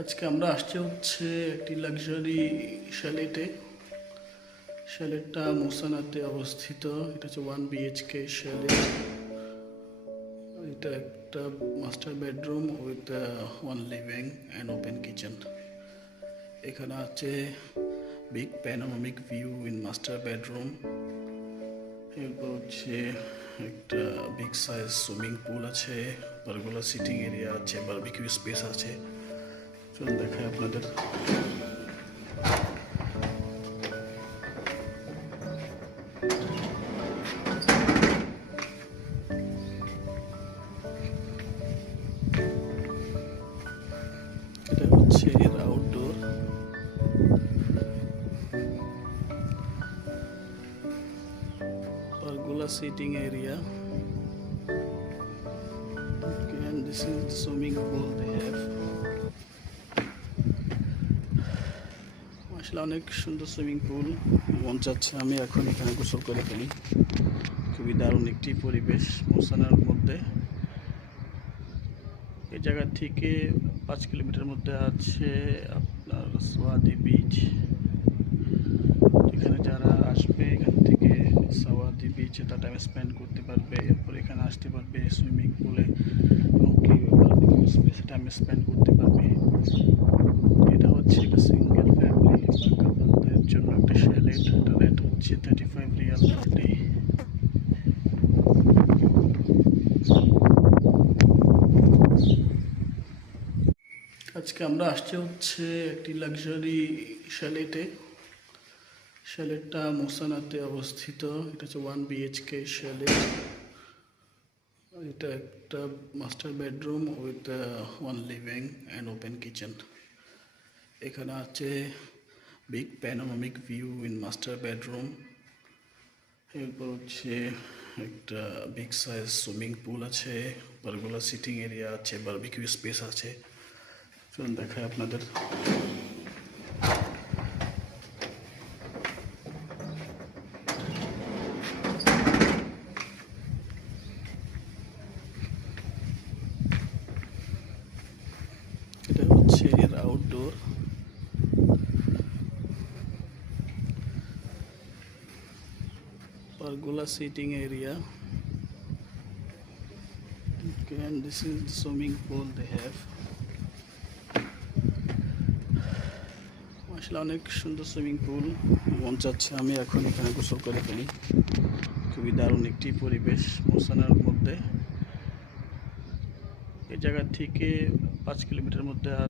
আজকে আমরা আসছি হচ্ছে একটি লাক্সারি শ্যালেটে। শ্যালেটটা মোসানাতে অবস্থিত। এটা হচ্ছে 1 BHK শ্যালেট। এটা একটা master bedroom with 1 living and open kitchen. এখানে আছে big panoramic view in master bedroom. এরপর হচ্ছে একটা বিগ সাইজ সুইমিং পুল আছে, পারগোলা সিটিং এরিয়া আছে, বারবিকিউ স্পেস আছে। চলুন দেখাই আপনাদের। এটা হচ্ছে এর outdoor. Pergola sitting area. Okay, and this is the swimming pool they have. আসলে অনেক সুন্দর সুইমিং পুল। মন চাচ্ছে আমি এখন এখানে গোসল করে ফেলি। খুবই দারুণ একটি পরিবেশ মোসানার মধ্যে। এই জায়গা থেকে 5 কিলোমিটার মধ্যে আছে আপনার সাওয়াদি বিচ। এখানে যারা আসবে এখান থেকে সাওয়াদি বিচে তার টাইম স্পেন্ড করতে পারবে। এরপর এখানে আসতে পারবে সুইমিং পুলে এবং স্পেসে টাইম স্পেন্ড করতে পারবে। এটা হচ্ছে একটা সিঙ্গেল ফ্যামিলি বা কাপলদের জন্য একটা শ্যালেট। এটা রেট হচ্ছে 35 রিয়াল পার ডে। আজকে আমরা আসছি হচ্ছে একটি লাক্সারি শ্যালেটে। শ্যালেটটা মোসানাতে অবস্থিত। এটা হচ্ছে 1 BHK শ্যালেট। এটা একটা master bedroom with 1 living and open kitchen. এখানে আছে big panoramic view in master bedroom. এরপর হচ্ছে একটা বিগ সাইজ সুইমিং পুল আছে, পারগোলা সিটিং এরিয়া আছে, বারবিকিউ স্পেস আছে। চলুন দেখাই আপনাদের। এটা হচ্ছে এর outdoor. Pergola sitting area. Okay, and this is the swimming pool they have. আসলে অনেক সুন্দর সুইমিং পুল। মন চাচ্ছে আমি এখন এখানে গোসল করে ফেলি। খুবই দারুণ একটি পরিবেশ মোসানার মধ্যে। এই জায়গা থেকে 5 কিলোমিটার মধ্যে